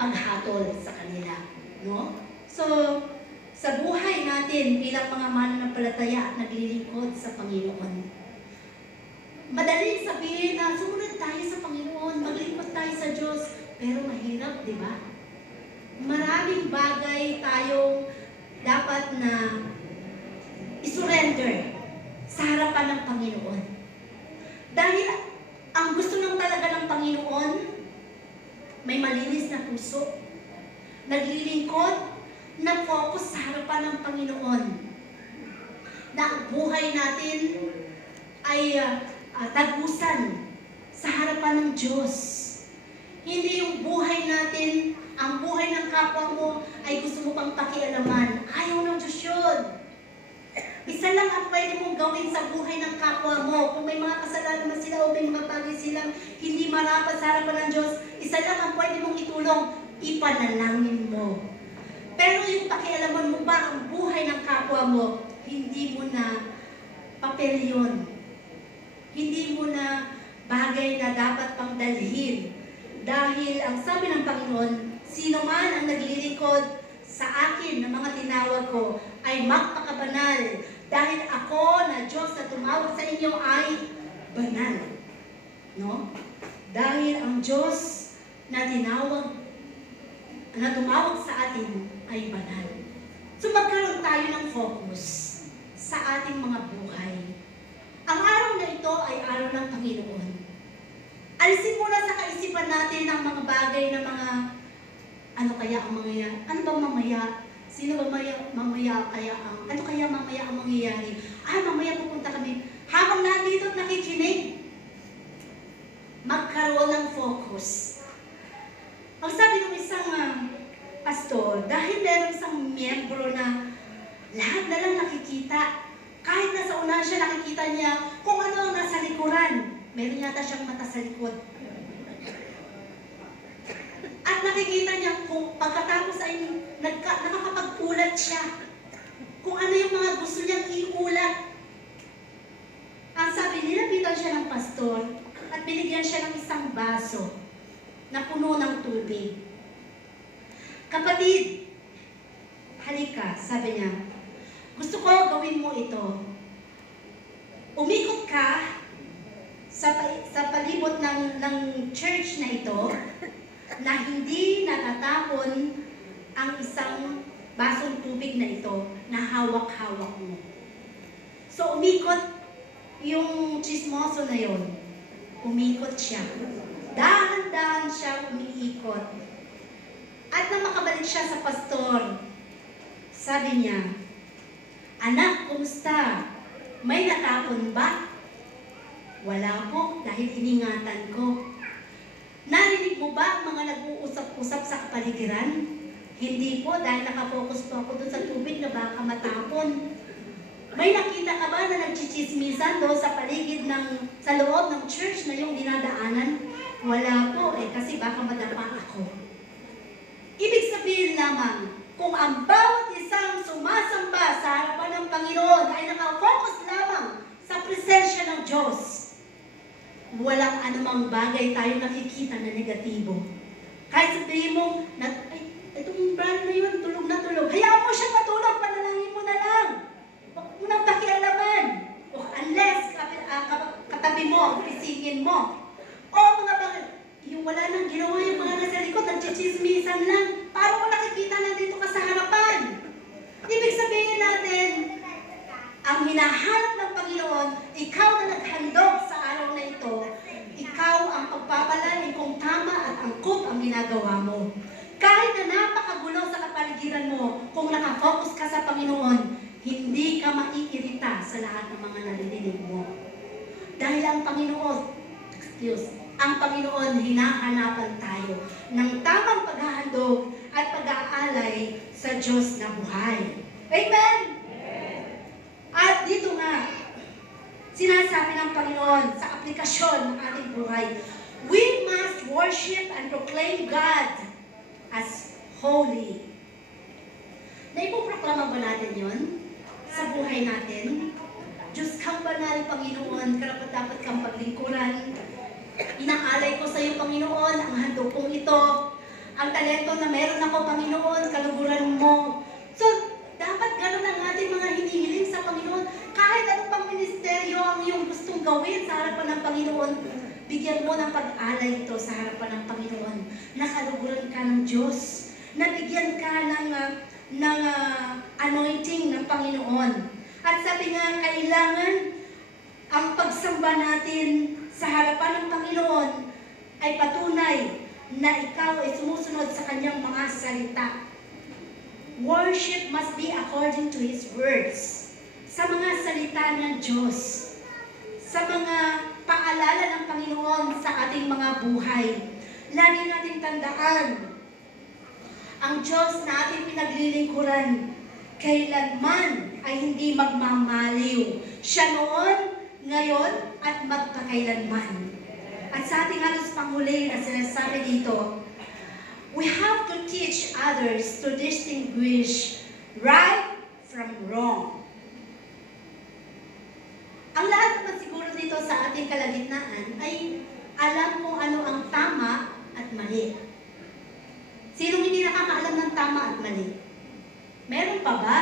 paghatol sa kanila. No? So, sa buhay natin bilang mga mananampalataya at naglilingkod sa Panginoon, madaling sabihin na sumunod tayo sa Panginoon, maglingkod tayo sa Diyos, pero mahirap, di ba? Maraming bagay tayong dapat na isurrender sa harapan ng Panginoon. Dahil ang gusto lang talaga ng Panginoon, may malinis na puso, naglilingkod, na focus sa harapan ng Panginoon. Na ang buhay natin ay tagusan sa harapan ng Diyos. Hindi yung buhay natin, ang buhay ng kapwa mo ay gusto mo pang pakialaman. Ayaw ng Diyos yun. Isa lang lang ang pwede mong gawin sa buhay ng kapwa mo. Kung may mga kasalanan man sila o may mga bagay silang hindi marapat sa harapan ng Diyos, isa lang ang pwede mong itulong, ipanalangin mo. Pero yung pakialaman mo ba ang buhay ng kapwa mo, hindi mo na papel yun. Hindi mo na bagay na dapat pang dalhin. Dahil ang sabi ng Panginoon, sino man ang naglilingkod sa akin na mga tinawag ko ay magpakabanal. Dahil ako na Diyos na tumawag sa inyo ay banal. No? Dahil ang Diyos na tumawag sa atin ay banal. So magkaroon tayo ng focus sa ating mga buhay. Ang araw na ito ay araw ng Panginoon. Alisin muna sa kaisipan natin ang mga bagay na mga ano kaya ang mangyayari? Ano ba mamaya? Sino ba mamaya kaya ang ano kaya mamaya ang mangyayari? Mamaya pupunta kami. Habang nandito at nakikinig, magkaroon ng focus. Ang sabi ng isang pastor, dahil meron isang miyembro na lahat na lang nakikita, kahit nasa unahan siya, nakikita niya kung ano ang nasa likuran. Meron yata siyang mata sa likod. At nakikita niya kung pagkatapos ay nakakapag-ulat siya. Kung ano yung mga gusto niyang iulat. Ang sabi, nilapitan siya ng pastor at binigyan siya ng isang baso na puno ng tubig. Kapatid, halika, sabi niya, gusto ko gawin mo ito. Umikot ka sa palibot ng church na ito na hindi natatapon ang isang basong tubig na ito na hawak-hawak mo. So umikot yung chismoso na yon. Umikot siya. Dahan-dahan siya umiikot. At nang makabalik siya sa pastor, sabi niya, "Anak, kumusta? May natapon ba?" "Wala po, dahil iningatan ko." "Narinig mo ba ang mga nag-uusap-usap sa kapaligiran?" "Hindi po, dahil nakafocus po ako doon sa tubig na baka matapon." "May nakita ka ba na nagchichismisan doon sa paligid sa loob ng church na yung dinadaanan?" "Wala po, kasi baka madapa ako." Ibig sabihin lamang, kung ang bawat isang sumasamba sa harapan ng Panginoon ay nakafocus lamang sa presensya ng Diyos, walang anumang bagay tayo nakikita na negatibo. Kahit sabihin mo, itong brother na yun, tulog na tulog. Hayaan mo siya matulog, panalangin mo na lang. Huwag mo nang pakialaman. Unless katabi mo, pisingin mo. O mga bagay, yung wala nang ginawa yung mga nasa likod, nagchichismisan lang. Paano mo nakikita na dito ka sa harapan? Ibig sabihin natin, ang hinahanap ng Panginoon, ikaw na naghandog sa araw na ito, ikaw ang pagpapalangin kung tama at angkop ang ginagawa mo. Kahit na napakagulo sa kapaligiran mo, kung nakafocus ka sa Panginoon, hindi ka maiirita sa lahat ng mga naririnig mo. Dahil ang Panginoon, hinahanapan tayo ng tamang paghahandog at pag-aalay sa Diyos na buhay. Amen? At dito nga, sinasabi ng Panginoon sa aplikasyon ng ating buhay, we must worship and proclaim God as holy. Naipoproklama ba natin yon sa buhay natin? Diyos kang banal, Panginoon, karapat-dapat kang paglingkuran. Inaalay ko sa iyo, Panginoon, ang handog kong ito, ang talento na meron ako, Panginoon, kaluguran mo. So, dapat ganun ang ating mga hinihiling sa Panginoon. Kahit anong pang ministeryo ang iyong gustong gawin sa harapan ng Panginoon, bigyan mo ng pag-alay ito sa harapan ng Panginoon. Nakaluguran ka ng Diyos. Nabigyan ka ng anointing ng Panginoon. At sabi nga, kailangan ang pagsamba natin sa harapan ng Panginoon ay patunay na ikaw ay sumusunod sa kanyang mga salita. Worship must be according to His words. Sa mga salita ng Diyos, sa mga paalala ng Panginoon sa ating mga buhay. Lagi natin tandaan, ang Diyos na ating pinaglilingkuran kailanman ay hindi magmamaliw. Siya noon, ngayon, at magpakailanman. At sa ating halos panghuli na sinasabi dito, we have to teach others to distinguish right from wrong. Ang lahat naman siguro dito sa ating kalagitnaan ay alam kung ano ang tama at mali. Sinong hindi nakakaalam ng tama at mali? Meron pa ba?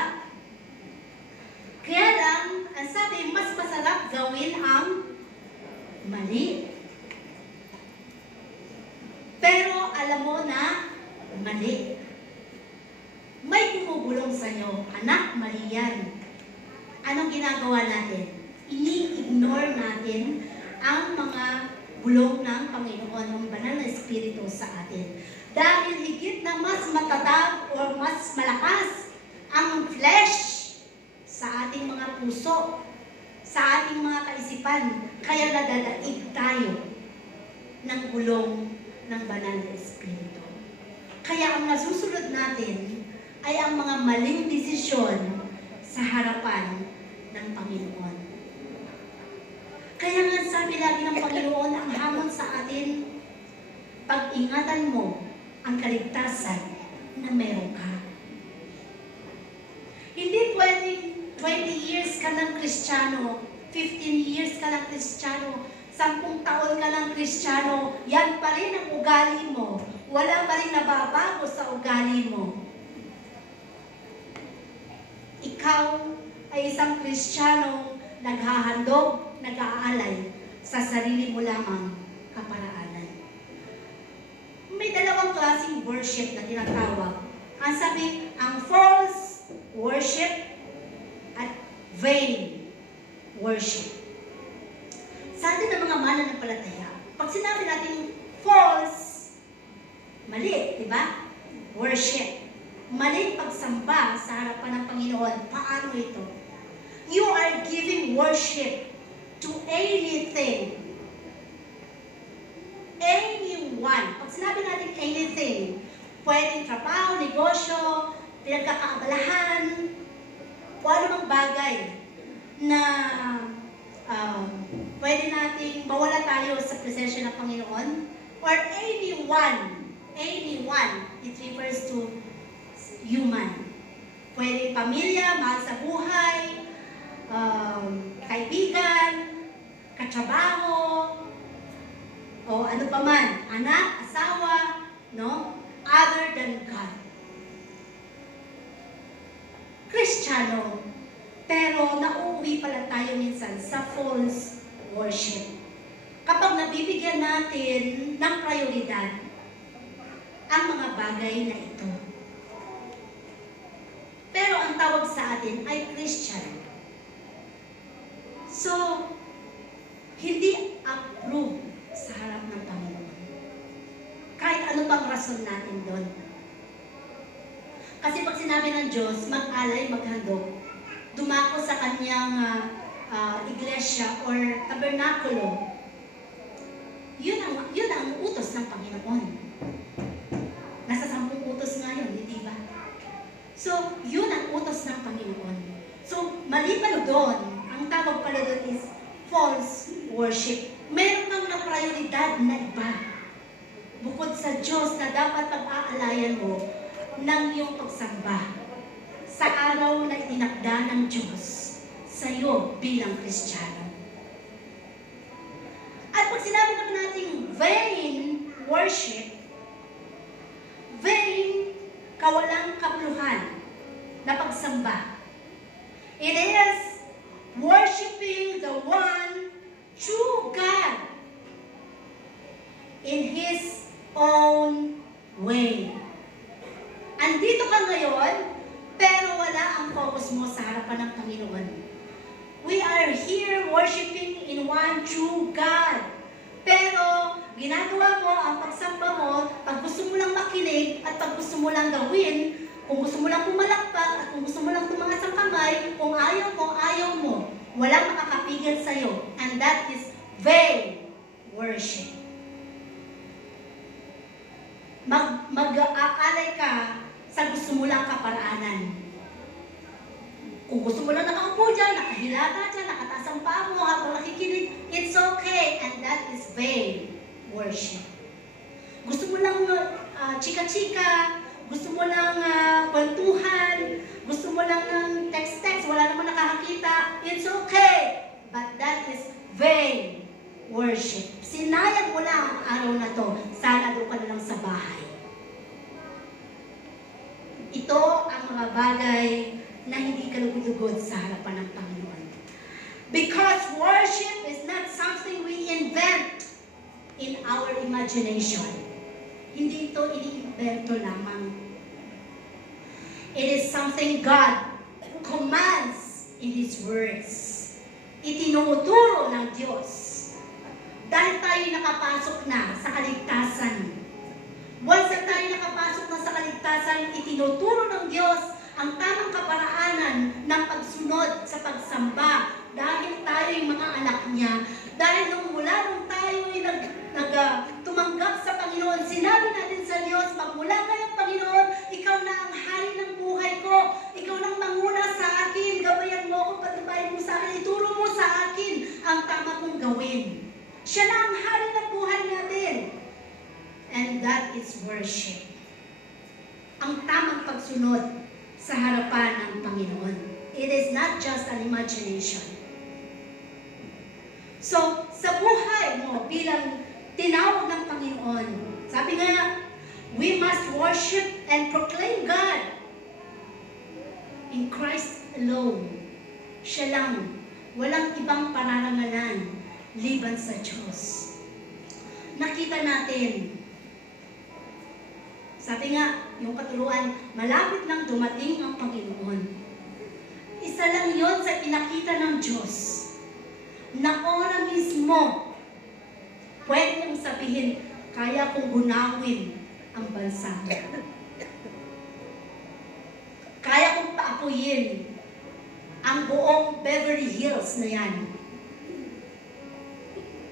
Kaya lang, ang sabi, mas masarap gawin ang mali. Pero alam mo na mali. May bumubulong sa iyo, anak, mali yan. Anong ginagawa natin? Ini-ignore natin ang mga bulong ng Panginoon, ng banal na Espiritu sa atin. Dahil higit na mas matatag o mas malakas ang flesh sa ating mga puso, sa ating mga kaisipan, kaya nadadaig tayo ng bulong ng banal na Espiritu. Kaya ang nasusunod natin ay ang mga maling desisyon sa harapan ng Panginoon. Kaya nga sabi lagi ng Panginoon, ang hamon sa atin, pag-ingatan mo ang kaligtasan na meron ka. Hindi pwedeng 20 years ka ng Kristiyano, 15 years ka ng Kristiyano, 10 taon ka ng Kristiyano, yan pa rin ang ugali mo. Wala pa rin nababago sa ugali mo. Ikaw ay isang Kristiyano naghahandog, nag-aalay sa sarili mo lamang kaparaanan. May dalawang klaseng worship na tinatawag. Ang sabi, ang false worship at vain worship. Sa atin ng mga mananampalataya, pag sinabi natin false, mali, di ba? Worship. Mali pagsamba sa harapan ng Panginoon. Paano ito? You are giving worship to anything. Anyone. Pag sinabi natin anything, pwedeng trabaho, negosyo, pinagkakaabalahan, o anumang bagay na pwede nating mawala tayo sa presensya ng Panginoon, or anyone, it refers to human. Pwede pamilya, mahal sa buhay, kaibigan, katrabaho, o ano pa man, anak, asawa, no? Other than God. Kristiyano, pero nauuwi pala tayo minsan sa false worship. Kapag nabibigyan natin ng prioridad ang mga bagay na ito. Pero ang tawag sa atin ay Christian. So, hindi approve sa harap ng Panginoon. Kahit ano pang rason natin doon. Kasi pag sinabi ng Diyos, mag-alay, maghandog, dumako sa kanyang iglesia or tabernakulo, yun ang utos ng Panginoon. Nasa 10 utos nga yun, hindi ba? So, yun ang utos ng Panginoon. So, mali pala doon, ang tawag pala doon is false worship. Meron kang na prioridad na iba. Bukod sa Diyos na dapat pag-aalayan mo ng iyong pagsamba sa araw na itinakda ng Diyos sa iyo bilang Kristiyano. At pag sinabi naman natin vain worship, vain, kawalang kabuluhan na pagsamba. It is worshiping the one true God in His own way. Andito ka ngayon, pero wala ang focus mo sa harapan ng Panginoon. We are here worshiping in one true God. Pero ginagawa mo ang pagsamba mo, pag gusto mo lang makinig at pag gusto mo lang gawin, kung gusto mo lang pumalakpak at kung gusto mo lang tumangas ang kamay, kung ayaw mo, walang makakapigil sa'yo. And that is vain worship. Mag-aalay ka sa gusto mo lang kaparaanan. Kung gusto mo lang nakaupo dyan, nakahilata dyan, nakataas ang paa mo habang nakikinig, it's okay, and that is vain worship. Gusto mo lang chika-chika, gusto mo lang kwentuhan, gusto mo lang ng text-text, wala naman nakakakita, it's okay, but that is vain worship. Sinayang mo lang ang araw na to, sana doon ka na lang sa bahay. Ito ang mga bagay na hindi ka lugod-lugod sa harapan ng Panginoon. Because worship is not something we invent in our imagination. Hindi ito iniimbento lamang. It is something God commands in His words. Itinuturo ng Diyos. Dahil tayo nakapasok na sa kaligtasan. Once na tayo nakapasok na sa kaligtasan, itinuturo ng Diyos ang tamang kaparaanan ng pagsunod sa pagsamba dahil tayo yung mga anak niya. Dahil nung tayo ay tumanggap sa Panginoon, sinabi natin sa Diyos, magmula ngayon Panginoon, ikaw na ang hari ng buhay ko. Ikaw nang manguna sa akin, gabayan mo ako, patubayan mo sa akin, ituro mo sa akin ang tama kong gawin. Siya na ang hari ng buhay natin. And that is worship. Ang tamang pagsunod sa harapan ng Panginoon. It is not just an imagination. So, sa buhay mo bilang tinawag ng Panginoon, sabi nga, we must worship and proclaim God in Christ alone. Siya lang. Walang ibang panarangalan liban sa Diyos. Nakita natin, sabi nga, yung katuruan, malapit nang dumating ang Panginoon. Isa lang yon sa pinakita ng Diyos na ora mismo pwede niyang sabihin, kaya kong gunawin ang bansa. Kaya kong paapuyin ang buong Beverly Hills na yan.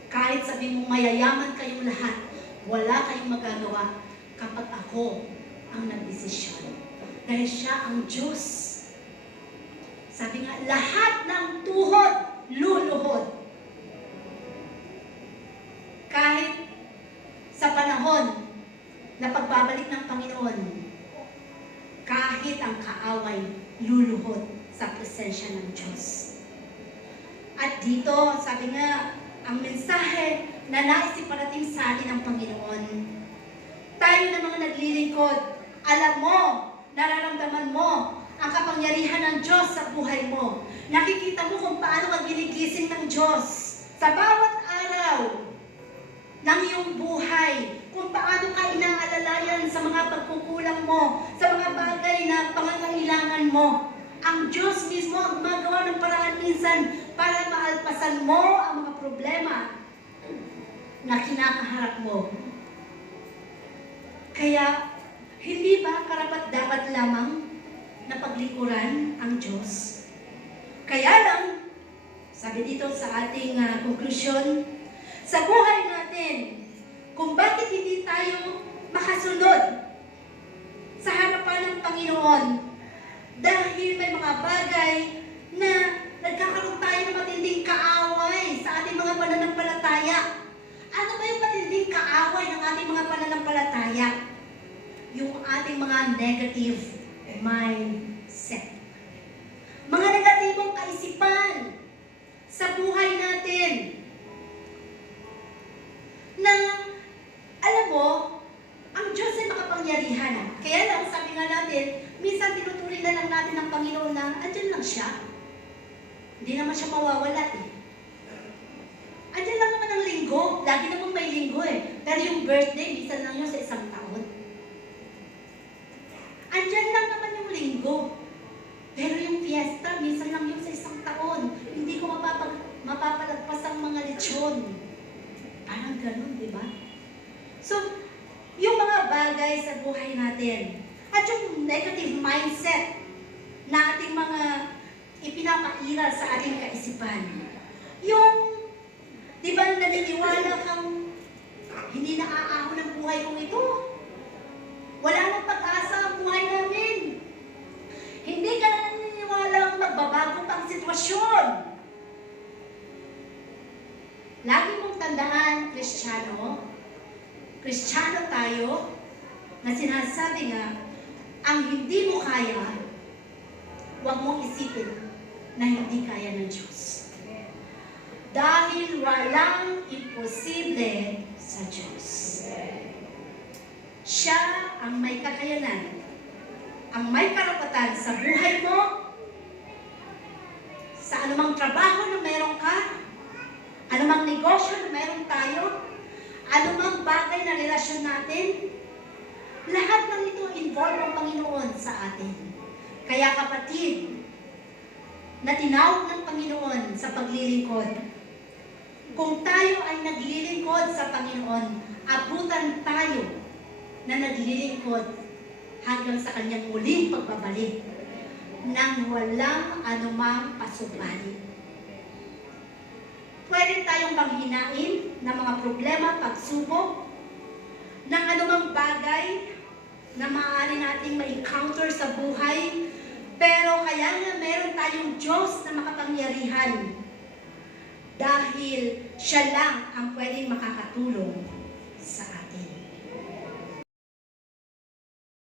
Kahit sabi mo mayayaman kayong lahat, wala kayong magagawa kapag ako ang nagdesisyon. Dahil siya ang Diyos. Sabi nga, lahat ng tuhod, luluhod. Kahit sa panahon na pagbabalik ng Panginoon, kahit ang kaaway, luluhod sa presensya ng Diyos. At dito, sabi nga, ang mensahe na nais iparating sa atin ng Panginoon, tayo na mga naglilingkod, alam mo, nararamdaman mo ang kapangyarihan ng Diyos sa buhay mo. Nakikita mo kung paano ka ginigising ng Diyos sa bawat araw ng iyong buhay. Kung paano ka inaalalayan sa mga pagkukulang mo, sa mga bagay na pangangailangan mo. Ang Diyos mismo ang gumagawa ng paraan minsan para maalpasan mo ang mga problema na kinakaharap mo. Kaya, hindi ba karapat-dapat lamang na paglikuran ang Diyos? Kaya lang, sabi dito sa ating konklusyon, sa buhay natin, kung bakit hindi tayo makasunod sa harapan ng Panginoon, dahil may mga bagay na nagkakaroon tayo ng matinding kaaway sa ating mga pananampalataya. Ano ba yung matinding kaaway ng ating mga pananampalataya? Yung ating mga negative mindset. Mga negatibong kaisipan sa buhay natin. Na, alam mo, ang Diyos ay makapangyarihan. Kaya lang, sabi nga natin, minsan tinuturing na lang natin ng Panginoon na andyan lang siya. Hindi naman siya mawawala eh. Andyan lang naman ang linggo. Lagi naman may linggo eh. Pero yung birthday, minsan lang yun sa isang taon. Andyan lang naman yung linggo. Pero yung fiesta, minsan lang yun sa isang taon. Hindi ko mapapalagpas ang mga lechon. Parang ganun, di ba? So, yung mga bagay sa buhay natin, at yung negative mindset na ating mga ipinapairal sa ating kaisipan. Yung, di ba, naniniwala kang hindi naaahon ang buhay kong ito. Wala nang pag-asa ang buhay namin. Hindi ka na naniniwala ang magbaba Kristiyano, Kristiyano tayo, na sinasabi nga, ang hindi mo kaya, huwag mong isipin na hindi kaya ng Diyos. Dahil walang imposible sa Diyos. Siya ang may kakayanan, ang may karapatan sa buhay mo, sa anumang trabaho na meron ka, anumang negosyo na meron tayo, anumang bagay na relasyon natin, lahat ng ito involve ang Panginoon sa atin. Kaya kapatid, na tinawag ng Panginoon sa paglilingkod, kung tayo ay naglilingkod sa Panginoon, abutan tayo na naglilingkod hanggang sa kanyang muling pagbabalik nang walang anumang pasubali. Pwede tayong manghinain ng mga problema, pagsubok, ng anumang bagay na maaari nating ma-encounter sa buhay, pero kaya nga meron tayong Diyos na makapangyarihan dahil siya lang ang pwedeng makakatulong sa atin.